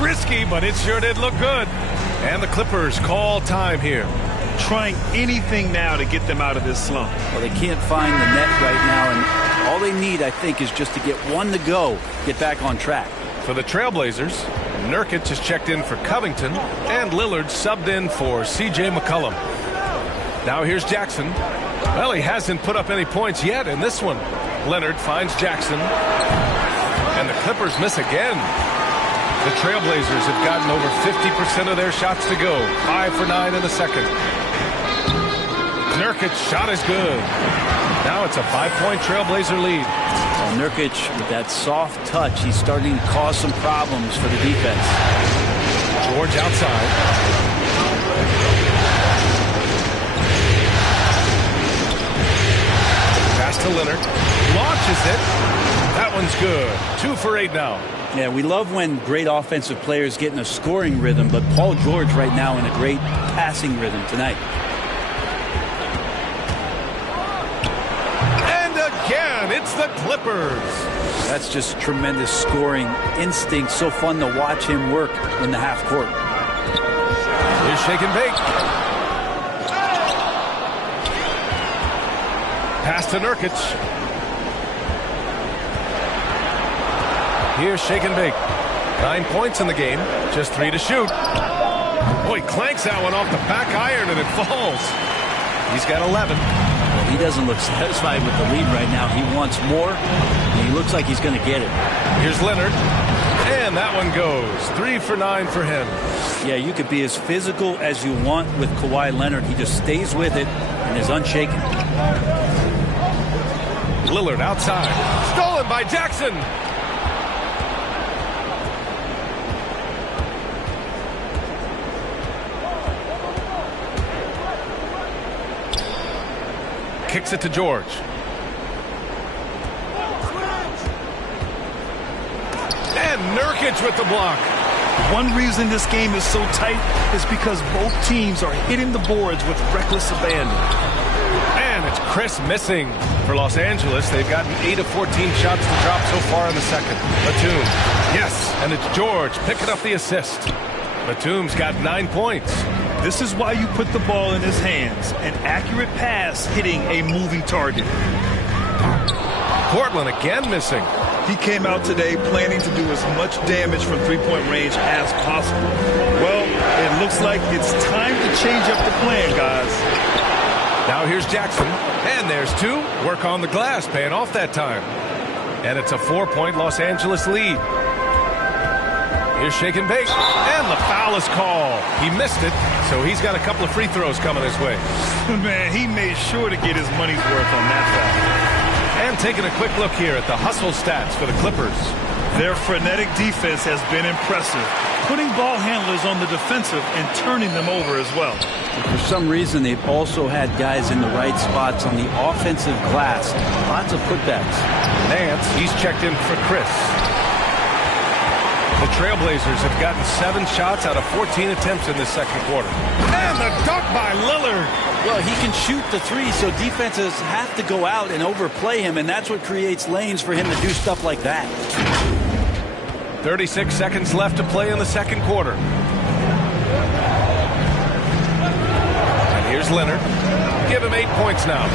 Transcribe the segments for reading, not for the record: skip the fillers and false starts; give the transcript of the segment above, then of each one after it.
risky, but it sure did look good. And the Clippers call time here. Trying anything now to get them out of this slump. Well, they can't find the net right now, and all they need, I think, is just to get one to go, get back on track. For the Trailblazers, Nurkic has checked in for Covington, and Lillard subbed in for C.J. McCollum. Now here's Jackson. Well, he hasn't put up any points yet in this one. Leonard finds Jackson, and the Clippers miss again. The Trailblazers have gotten over 50% of their shots to go. 5 for 9 in the second. Nurkic's shot is good. Now it's a 5-point Trailblazer lead. Well, Nurkic, with that soft touch, he's starting to cause some problems for the defense. George outside. Pass to Leonard. Launches it. That one's good. 2 for 8 now. Yeah, we love when great offensive players get in a scoring rhythm, but Paul George right now in a great passing rhythm tonight. And again, it's the Clippers. That's just tremendous scoring instinct. So fun to watch him work in the half court. Here's shake and bake. Pass to Nurkic. Here's shake and bake. 9 points in the game. Just 3 to shoot. Boy, clanks that one off the back iron and it falls. He's got 11. Well, he doesn't look satisfied with the lead right now. He wants more, and he looks like he's going to get it. Here's Leonard. And that one goes. 3 for 9 for him. Yeah, you could be as physical as you want with Kawhi Leonard. He just stays with it and is unshaken. Lillard outside. Stolen by Jackson. Kicks it to George. And Nurkic with the block. One reason this game is so tight is because both teams are hitting the boards with reckless abandon. And it's Chris missing for Los Angeles. They've gotten 8 of 14 shots to drop so far in the second. Batum. Yes, and it's George picking up the assist. Batum's got 9 points. This is why you put the ball in his hands. An accurate pass hitting a moving target. Portland again missing. He came out today planning to do as much damage from three-point range as possible. Well, it looks like it's time to change up the plan, guys. Now here's Jackson. And there's 2. Work on the glass, paying off that time. And it's a 4-point Los Angeles lead. Here's shake and bake. And the foul is called. He missed it, so he's got a couple of free throws coming his way. Man, he made sure to get his money's worth on that foul. And taking a quick look here at the hustle stats for the Clippers. Their frenetic defense has been impressive, putting ball handlers on the defensive and turning them over as well. For some reason, they've also had guys in the right spots on the offensive glass. Lots of putbacks. Nance, he's checked in for Chris. The Trailblazers have gotten 7 shots out of 14 attempts in this second quarter. And the dunk by Lillard. Well, he can shoot the 3, so defenses have to go out and overplay him, and that's what creates lanes for him to do stuff like that. 36 seconds left to play in the second quarter. And here's Leonard. Give him 8 points now.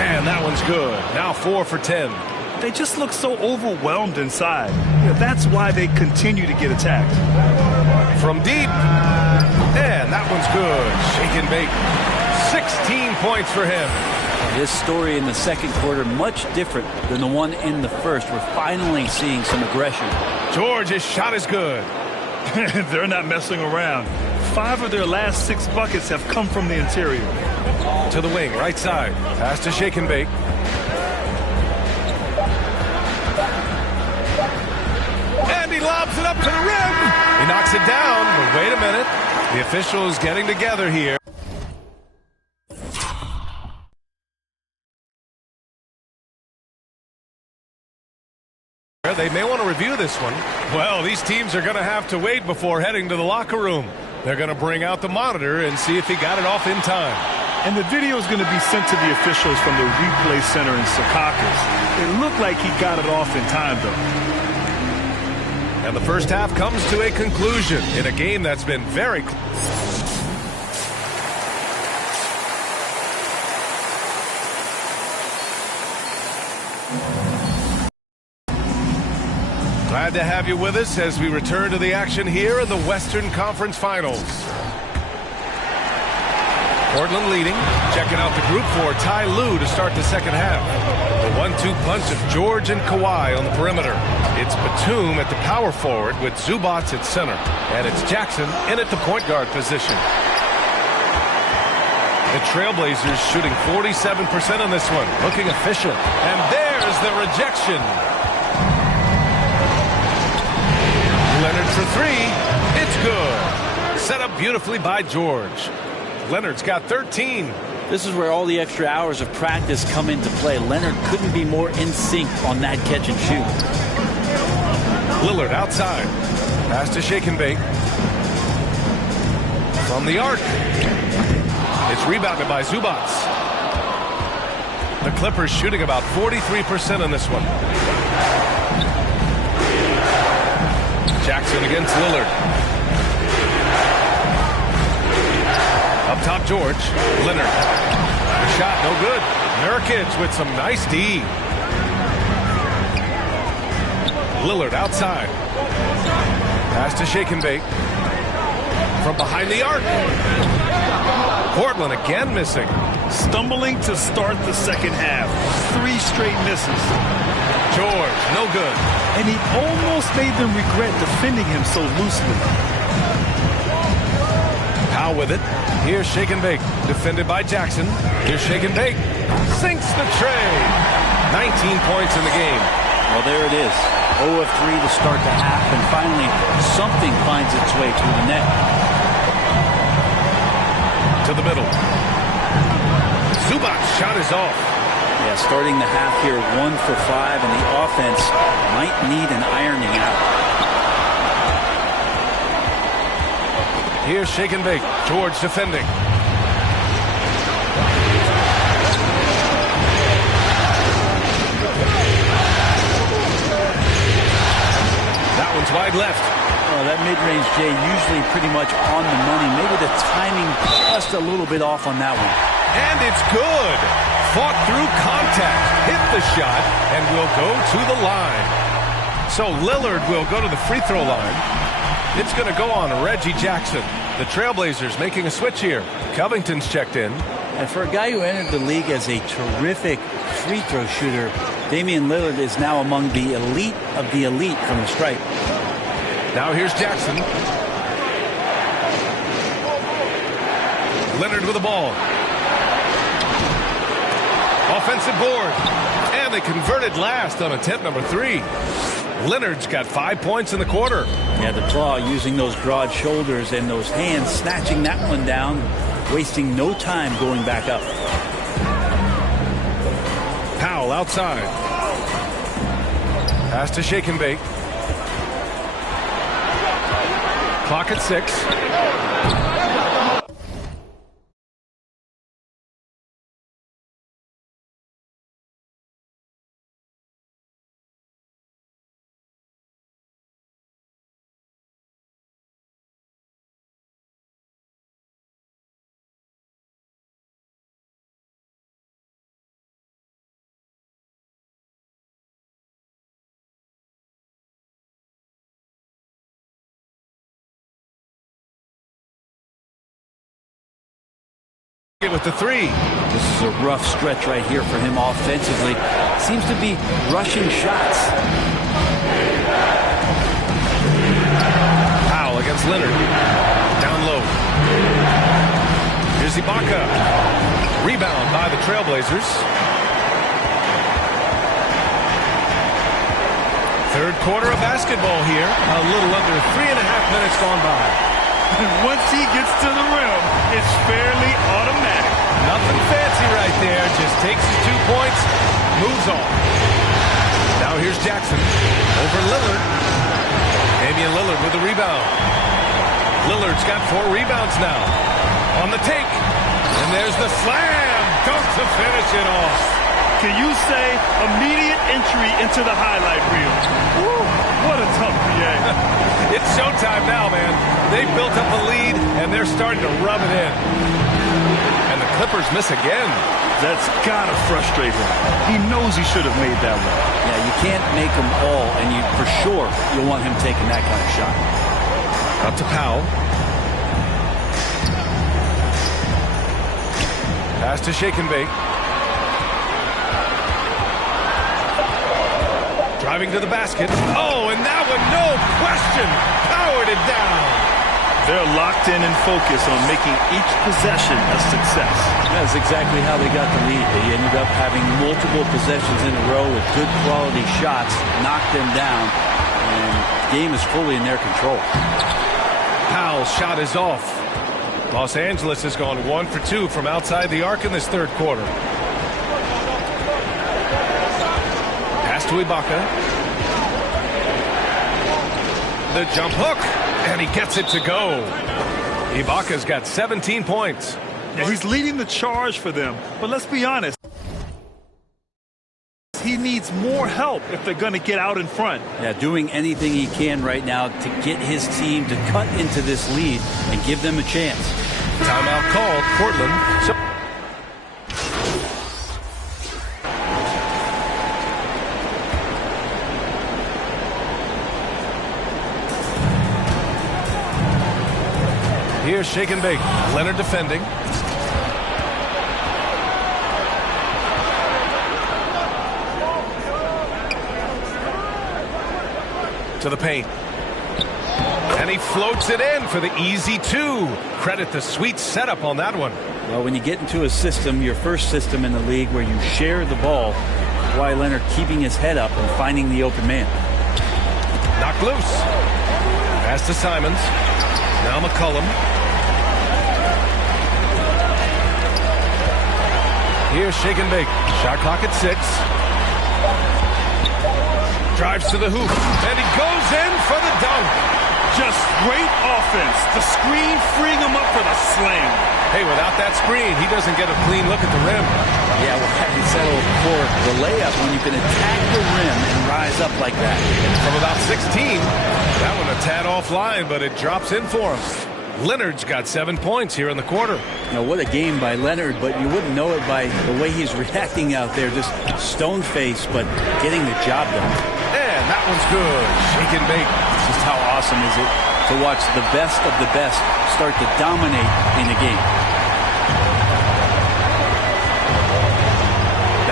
And that one's good. Now 4 for 10. They just look so overwhelmed inside. That's why they continue to get attacked. From deep. And that one's good. Shake and bake. 16 points for him. This story in the second quarter much different than the one in the first. We're finally seeing some aggression. George's shot is good. They're not messing around. 5 of their last 6 buckets have come from the interior. To the wing, right side. Pass to shake and bake. And he lobs it up to the rim. He knocks it down, but wait a minute. The officials getting together here. They may want to review this one. Well, these teams are going to have to wait before heading to the locker room. They're going to bring out the monitor and see if he got it off in time. And the video is going to be sent to the officials from the replay center in Secaucus. It looked like he got it off in time, though. And the first half comes to a conclusion in a game that's been very close. Glad to have you with us as we return to the action here in the Western Conference Finals. Portland leading, checking out the group for Ty Lue to start the second half. The 1-2 punch of George and Kawhi on the perimeter. It's Batum at the power forward with Zubac at center. And it's Jackson in at the point guard position. The Trailblazers shooting 47% on this one, looking efficient. And there's the rejection. Leonard for three. It's good. Set up beautifully by George. Leonard's got 13. This is where all the extra hours of practice come into play. Leonard couldn't be more in sync on that catch and shoot. Lillard outside. Pass to Shake and Bake. From the arc. It's rebounded by Zubac. The Clippers shooting about 43% on this one. Jackson against Lillard. Up top, George. Leonard. The shot, no good. Nurkic with some nice D. Lillard outside. Pass to Shake and Bake. From behind the arc. Portland again missing. Stumbling to start the second half. 3 straight misses. George, no good. And he almost made them regret defending him so loosely. Powell with it. Here's Shake and Bake. Defended by Jackson. Here's Shake and Bake. Sinks the tray. 19 points in the game. Well, there it is. 0 of 3 to start the half, and finally something finds its way through the net. To the middle. Zubac shot is off. Yeah, starting the half here 1 for 5, and the offense might need an ironing out. Here's Shake and Bake. George defending. That one's wide left. Oh, that mid-range, Jay, usually pretty much on the money. Maybe the timing just a little bit off on that one. And it's good. Fought through contact, hit the shot, and will go to the line. So Lillard will go to the free throw line. It's going to go on Reggie Jackson. The Trailblazers making a switch here. Covington's checked in. And for a guy who entered the league as a terrific free throw shooter, Damian Lillard is now among the elite of the elite from the stripe. Now here's Jackson. Leonard with the ball. Offensive board. And they converted last on attempt number 3. Leonard's got 5 points in the quarter. Yeah, the claw using those broad shoulders and those hands, snatching that one down, wasting no time going back up. Powell outside. Pass to Shake and Bake. Clock at 6. With the 3. This is a rough stretch right here for him offensively. Seems to be rushing shots. Powell against Leonard. Down low. Here's Ibaka. Rebound by the Trailblazers. Third quarter of basketball here. A little under 3.5 minutes gone by. Once he gets to the rim, it's fairly automatic. Nothing fancy right there. Just takes his 2 points, moves on. Now here's Jackson over Lillard. Damian Lillard with the rebound. Lillard's got 4 rebounds now. On the take. And there's the slam. Dunk to finish it off. Can you say immediate entry into the highlight reel? Woo. What a tough PA. It's showtime now, man. They've built up a lead, and they're starting to rub it in. And the Clippers miss again. That's gotta frustrate him. He knows he should have made that one. Yeah, you can't make them all, and for sure you'll want him taking that kind of shot. Up to Powell. Pass to Shake and Bake. Driving to the basket. Oh, and that one, no question, powered it down. They're locked in and focused on making each possession a success. That's exactly how they got the lead. They ended up having multiple possessions in a row with good quality shots, knocked them down, and the game is fully in their control. Powell's shot is off. Los Angeles has gone 1 for 2 from outside the arc in this third quarter. Pass to Ibaka. The jump hook, and he gets it to go. Ibaka's got 17 points. Yeah, he's leading the charge for them, but let's be honest. He needs more help if they're going to get out in front. Yeah, doing anything he can right now to get his team to cut into this lead and give them a chance. Timeout called, Portland. So here's Shake and Bake. Leonard defending. To the paint. And he floats it in for the easy two. Credit the sweet setup on that one. Well, when you get into a system, your first system in the league where you share the ball, Kawhi Leonard keeping his head up and finding the open man. Knocked loose. Pass to Simons. Now McCollum. Here's Shake and Bake. Shot clock at 6. Drives to the hoop, and he goes in for the dunk. Just great offense. The screen freeing him up for the slam. Hey, without that screen, he doesn't get a clean look at the rim. Yeah, well, having settled for the layup when you can attack the rim and rise up like that. From about 16, that one a tad offline, but it drops in for him. Leonard's got 7 points here in the quarter. Now, what a game by Leonard, but you wouldn't know it by the way he's reacting out there. Just stone-faced, but getting the job done. And that one's good. Shake and Bake. Just how awesome is it to watch the best of the best start to dominate in the game.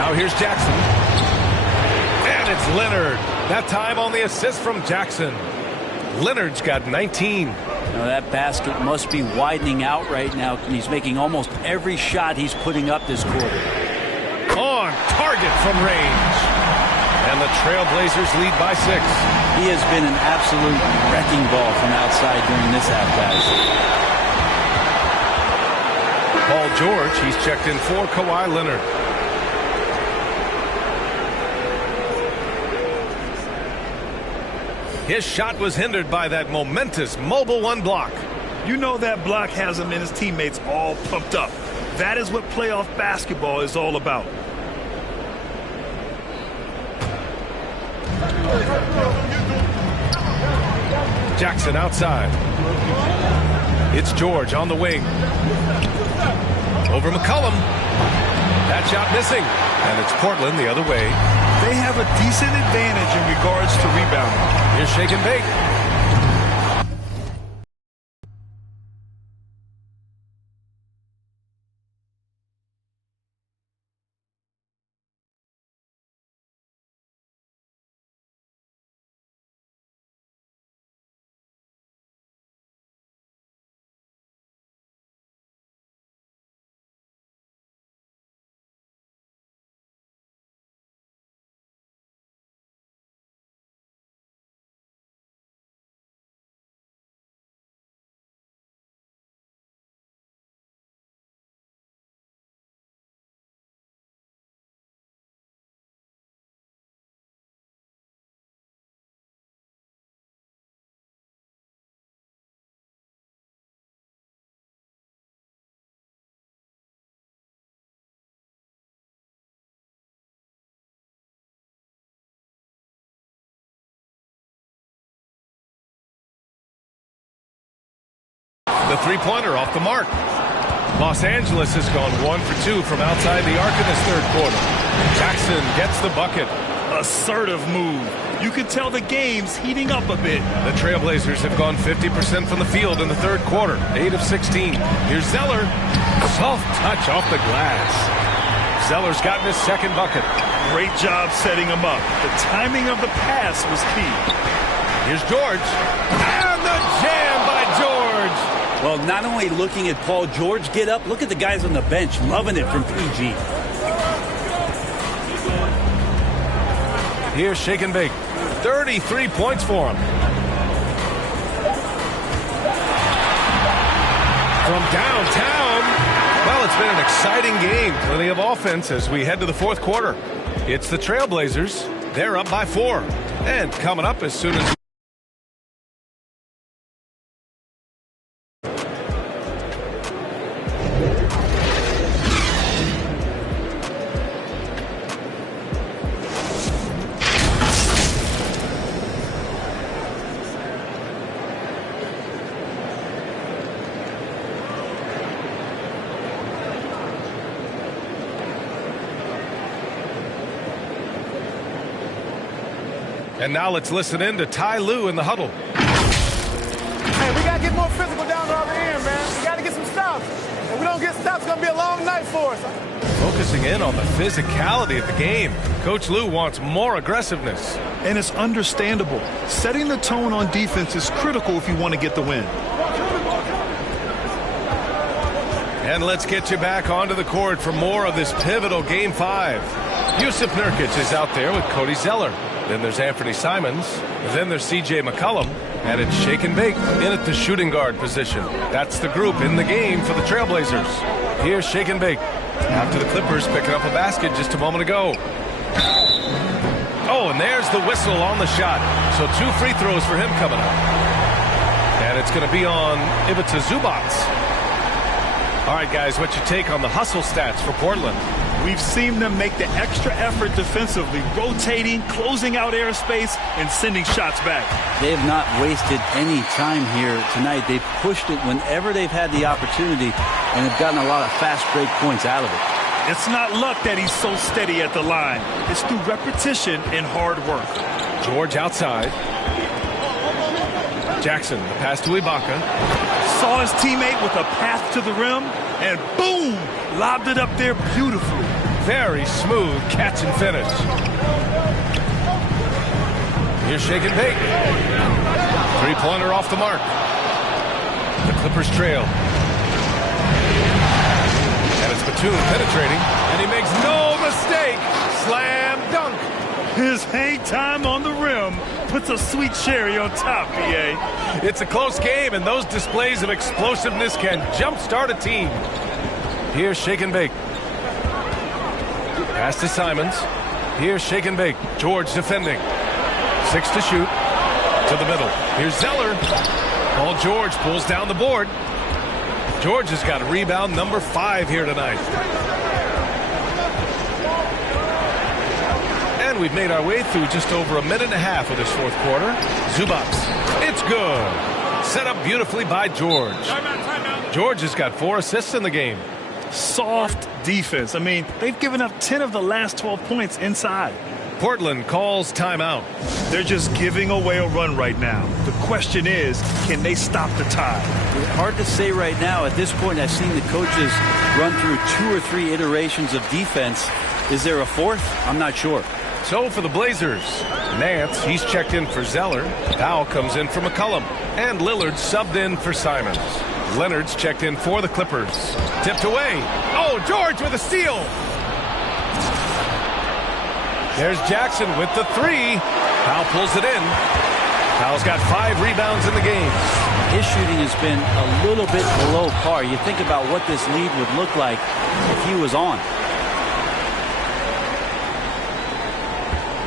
Now here's Jackson. And it's Leonard. That time on the assist from Jackson. Leonard's got 19. Now that basket must be widening out right now. He's making almost every shot he's putting up this quarter. On target from range. And the Trailblazers lead by 6. He has been an absolute wrecking ball from outside during this half, guys. Paul George, he's checked in for Kawhi Leonard. His shot was hindered by that momentous Mobile One block. You know that block has him and his teammates all pumped up. That is what playoff basketball is all about. Jackson outside. It's George on the wing. Over McCollum. That shot missing. And it's Portland the other way. They have a decent advantage in regards to rebounding. Here's Shake and Bake. The three-pointer off the mark. Los Angeles has gone 1 for 2 from outside the arc in this third quarter. Jackson gets the bucket. Assertive move. You can tell the game's heating up a bit. The Trailblazers have gone 50% from the field in the third quarter, 8 of 16. Here's Zeller. Soft touch off the glass. Zeller's gotten his second bucket. Great job setting him up. The timing of the pass was key. Here's George. And the jam by George. Well, not only looking at Paul George get up, look at the guys on the bench loving it from PG. Here's Shake and Bake. 33 points for him. From downtown. Well, it's been an exciting game. Plenty of offense as we head to the fourth quarter. It's the Trailblazers. They're up by 4. And coming up as soon as... And now let's listen in to Ty Lue in the huddle. Hey, we got to get more physical down the other end, man. We got to get some stops. If we don't get stops, it's going to be a long night for us. Focusing in on the physicality of the game. Coach Lue wants more aggressiveness. And it's understandable. Setting the tone on defense is critical if you want to get the win. And let's get you back onto the court for more of this pivotal Game 5. Jusuf Nurkic is out there with Cody Zeller. Then there's Anthony Simons. Then there's C.J. McCollum. And it's Shake and Bake in at the shooting guard position. That's the group in the game for the Trailblazers. Here's Shake and Bake. After the Clippers picking up a basket just a moment ago. Oh, and there's the whistle on the shot. So 2 free throws for him coming up. And it's going to be on Ivica Zubac. All right, guys, what's your take on the hustle stats for Portland? We've seen them make the extra effort defensively, rotating, closing out airspace, and sending shots back. They have not wasted any time here tonight. They've pushed it whenever they've had the opportunity and have gotten a lot of fast break points out of it. It's not luck that he's so steady at the line. It's through repetition and hard work. George outside. Jackson, the pass to Ibaka. Saw his teammate with a path to the rim, and boom, lobbed it up there beautifully. Very smooth catch and finish. Here's Shake and Bake. Three-pointer off the mark. The Clippers trail. And it's Batum penetrating, and he makes no mistake. Slam dunk. His hang time on the rim puts a sweet cherry on top, B.A. It's a close game, and those displays of explosiveness can jumpstart a team. Here's Shake and Bake. Pass to Simons. Here's Shake and Bake. George defending. 6 to shoot. To the middle. Here's Zeller. Paul George pulls down the board. George has got rebound number 5 here tonight. And we've made our way through just over a minute and a half of this fourth quarter. Zubac. It's good. Set up beautifully by George. George has got 4 assists in the game. Soft defense. I mean, they've given up 10 of the last 12 points inside. Portland calls timeout. They're just giving away a run right now. The question is, can they stop the tide? It's hard to say right now. At this point, I've seen the coaches run through 2 or 3 iterations of defense. Is there a 4th? I'm not sure. So for the Blazers, Nance, he's checked in for Zeller. Powell comes in for McCollum. And Lillard subbed in for Simons. Leonard's checked in for the Clippers. Tipped away. Oh, George with a steal. There's Jackson with the 3. Powell pulls it in. Powell's got 5 rebounds in the game. His shooting has been a little bit below par. You think about what this lead would look like if he was on.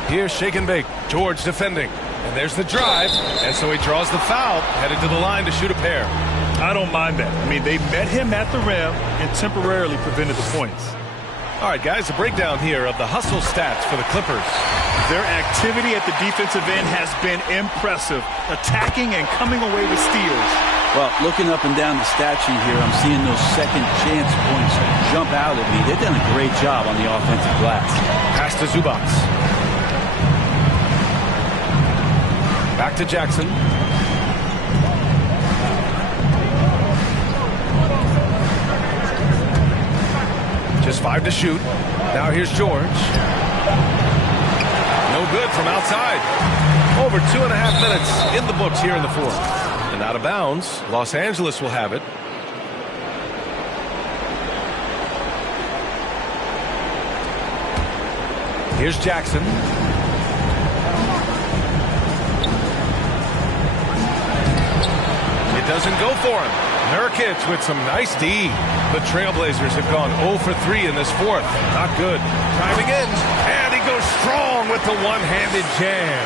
Here's Shake and Bake. George defending. And there's the drive. And so he draws the foul. Headed to the line to shoot a pair. I don't mind that. I mean, they met him at the rim and temporarily prevented the points. All right, guys, a breakdown here of the hustle stats for the Clippers. Their activity at the defensive end has been impressive, attacking and coming away with steals. Well, looking up and down the stat sheet here, I'm seeing those second chance points jump out at me. They've done a great job on the offensive glass. Pass to Zubac. Back to Jackson. Just 5 to shoot. Now here's George. No good from outside. Over 2.5 minutes in the books here in the fourth. And out of bounds. Los Angeles will have it. Here's Jackson. It doesn't go for him. Nurkic with some nice D. The Trailblazers have gone 0 for 3 in this fourth. Not good. Driving in, and he goes strong with the one-handed jam.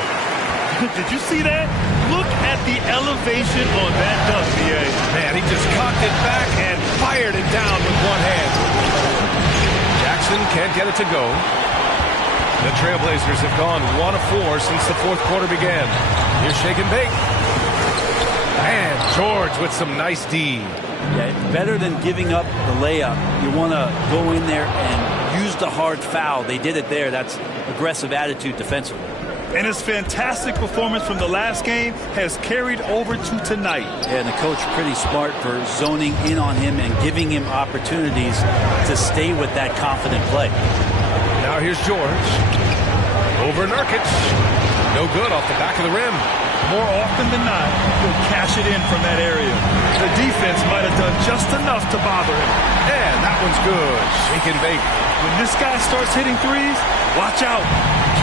Did you see that? Look at the elevation on that dunk, BA. Man, he just cocked it back and fired it down with one hand. Jackson can't get it to go. The Trailblazers have gone 1 of 4 since the fourth quarter began. Here's Shake and Bake. And George with some nice D. Yeah, better than giving up the layup. You want to go in there and use the hard foul. They did it there. That's aggressive attitude defensively. And his fantastic performance from the last game has carried over to tonight. Yeah, and the coach pretty smart for zoning in on him and giving him opportunities to stay with that confident play. Now here's George. Over Nurkic. No good off the back of the rim. More often than not, he'll cash it in from that area. The defense might have done just enough to bother him. And that one's good. Shake and Bake. When this guy starts hitting threes, watch out.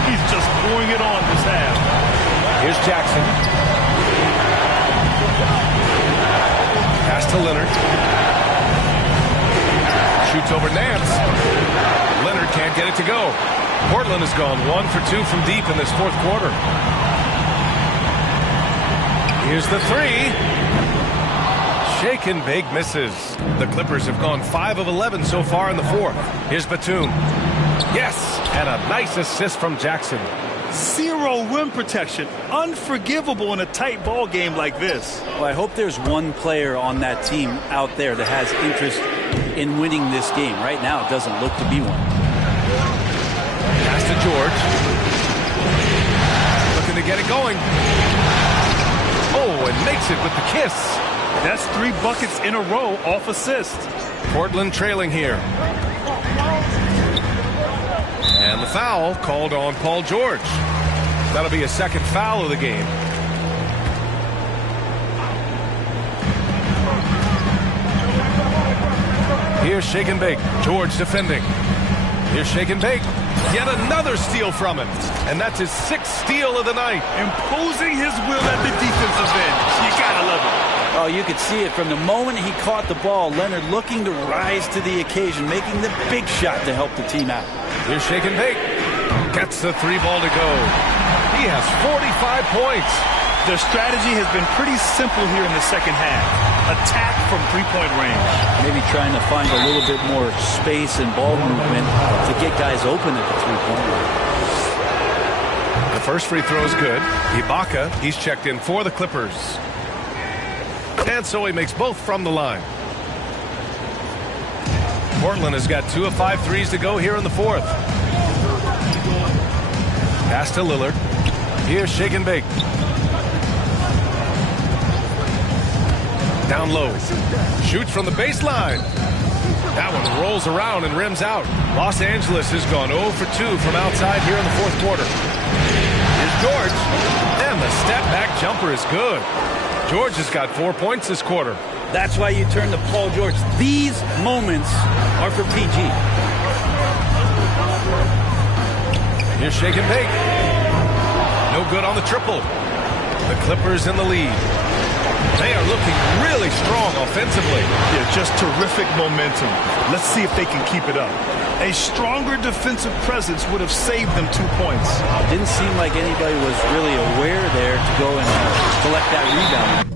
He's just pouring it on this half. Here's Jackson. Pass to Leonard. Shoots over Nance. Leonard can't get it to go. Portland has gone 1 for 2 from deep in this fourth quarter. Here's the three. Shake and Bake misses. The Clippers have gone 5 of 11 so far in the fourth. Here's Batum. Yes, and a nice assist from Jackson. Zero rim protection. Unforgivable in a tight ball game like this. Well, I hope there's one player on that team out there that has interest in winning this game. Right now, it doesn't look to be one. Pass to George. Looking to get it going. Oh, and makes it with the kiss. That's 3 buckets in a row off assist. Portland trailing here. And the foul called on Paul George. That'll be a second foul of the game. Here's Shake and Bake. George defending. Here's Shake and Bake. Yet another steal from him. And that's his 6th steal of the night. Imposing his will at the defensive end. You gotta love it. Oh, you could see it from the moment he caught the ball. Leonard looking to rise to the occasion, making the big shot to help the team out. Here's Shake and Bake. Gets the 3-ball to go. He has 45 points. Their strategy has been pretty simple here in the second half. Attack from 3-point range. Maybe trying to find a little bit more space and ball movement to get guys open at the 3-point line. The first free throw is good. Ibaka, he's checked in for the Clippers. And so he makes both from the line. Portland has got 2 of 5 threes to go here in the fourth. Pass to Lillard. Here's Shake and Bake. Down low. Shoots from the baseline. That one rolls around and rims out. Los Angeles has gone 0 for 2 from outside here in the fourth quarter. Here's George. And the step-back jumper is good. George has got 4 points this quarter. That's why you turn to Paul George. These moments are for PG. Here's Shake and Bake. No good on the triple. The Clippers in the lead. They are looking really strong offensively. Yeah, just terrific momentum. Let's see if they can keep it up. A stronger defensive presence would have saved them 2 points. It didn't seem like anybody was really aware there to go and collect that rebound.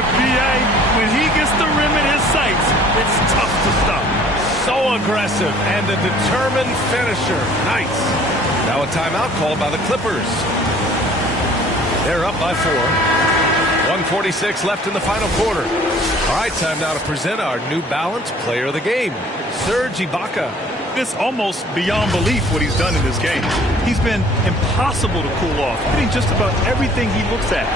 aggressive, B.A. When he gets the rim in his sights, it's tough to stop. So aggressive and a determined finisher. Nice. Now a timeout called by the Clippers. They're up by 4. 1:46 left in the final quarter. All right, time now to present our New Balance Player of the Game, Serge Ibaka. It's almost beyond belief what he's done in this game. He's been impossible to cool off, hitting just about everything he looks at.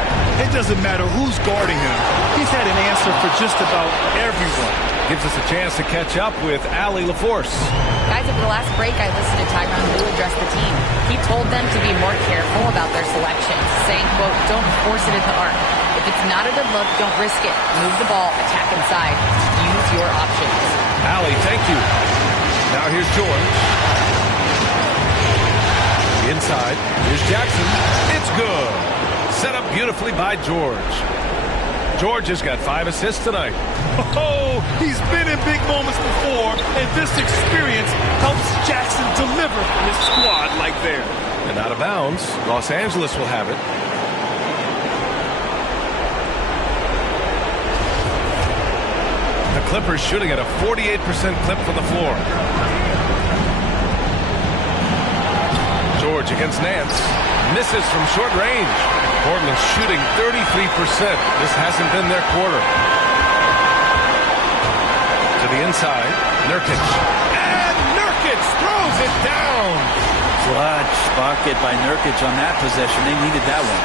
It doesn't matter who's guarding him. He's had an answer for just about everyone. Gives us a chance to catch up with Allie LaForce. Guys, over the last break, I listened to Tyronn Lue address the team. He told them to be more careful about their selections, saying, quote, don't force it at the arc. If it's not a good look, don't risk it. Move the ball, attack inside. Use your options. Allie, thank you. Now here's George. Inside. Here's Jackson. It's good. Set up beautifully by George. George has got 5 assists tonight. Oh, he's been in big moments before, and this experience helps Jackson deliver for his squad like there. And out of bounds, Los Angeles will have it. The Clippers shooting at a 48% clip from the floor. George against Nance. Misses from short range. Portland shooting 33%. This hasn't been their quarter. To the inside. Nurkic. And Nurkic throws it down. Clutch bucket by Nurkic on that possession. They needed that one.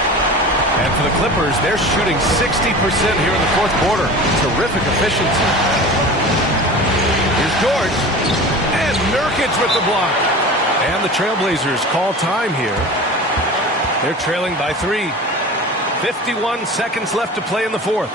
And for the Clippers, they're shooting 60% here in the fourth quarter. Terrific efficiency. Here's George. And Nurkic with the block. And the Trailblazers call time here. They're trailing by 3. 51 seconds left to play in the fourth.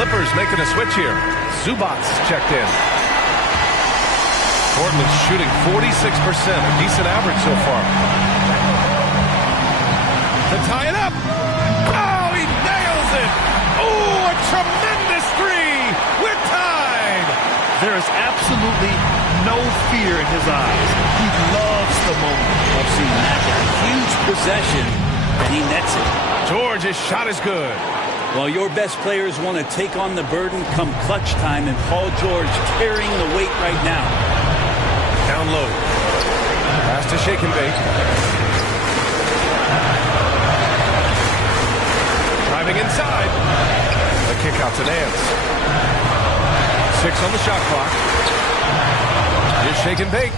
Clippers making a switch here. Zubats checked in. Portland's shooting 46%, a decent average so far. To tie it up. Oh, he nails it. Oh, a tremendous 3. We're tied. There is absolutely no fear in his eyes. He loves the moment. I've seen that. A huge possession, and he nets it. George's shot is good. Well, your best players want to take on the burden come clutch time, and Paul George carrying the weight right now. Down low. Pass to Shake and Bake. Driving inside. A kick out to Nance. 6 on the shot clock. Here's Shake and Bake.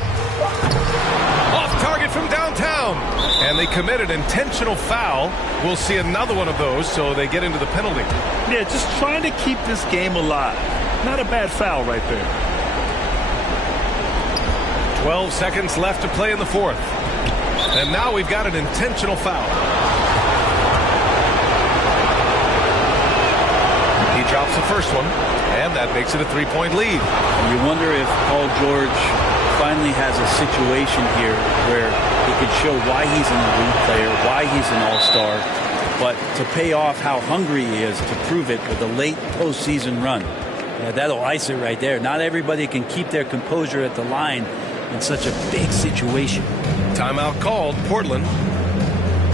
Off target from downtown. And they committed intentional foul. We'll see another one of those, so they get into the penalty. Yeah, just trying to keep this game alive. Not a bad foul right there. 12 seconds left to play in the fourth. And now we've got an intentional foul. He drops the first one, and that makes it a 3-point lead. You wonder if Paul George finally has a situation here where he could show why he's an elite player, why he's an all-star, but to pay off how hungry he is to prove it with a late postseason run. Yeah, that'll ice it right there. Not everybody can keep their composure at the line in such a big situation. Timeout called. Portland.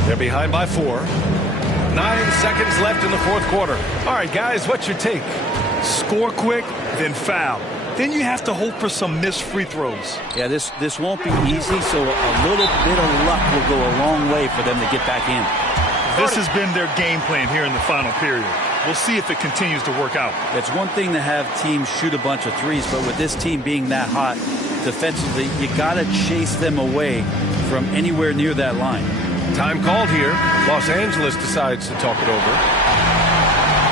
They're behind by 4. 9 seconds left in the fourth quarter. All right, guys, what's your take? Score quick, then foul. Then you have to hope for some missed free throws. Yeah, this won't be easy, so a little bit of luck will go a long way for them to get back in. This has been their game plan here in the final period. We'll see if it continues to work out. It's one thing to have teams shoot a bunch of threes, but with this team being that hot defensively, you got to chase them away from anywhere near that line. Time called here. Los Angeles decides to talk it over.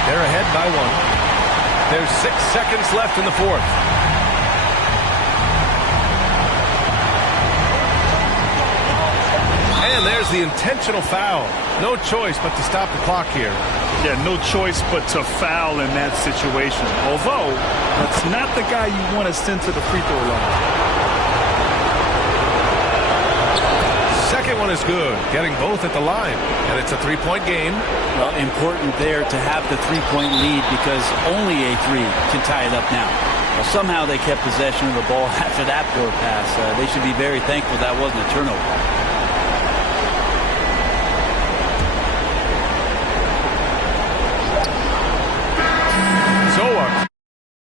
They're ahead by 1. There's 6 seconds left in the fourth. There's the intentional foul. No choice but to stop the clock here. Yeah, no choice but to foul in that situation. Although, that's not the guy you want to send to the free throw line. Second one is good, getting both at the line. And it's a three-point game. Well, important there to have the three-point lead because only a three can tie it up now. Well, somehow they kept possession of the ball after that poor pass. They should be very thankful that wasn't a turnover.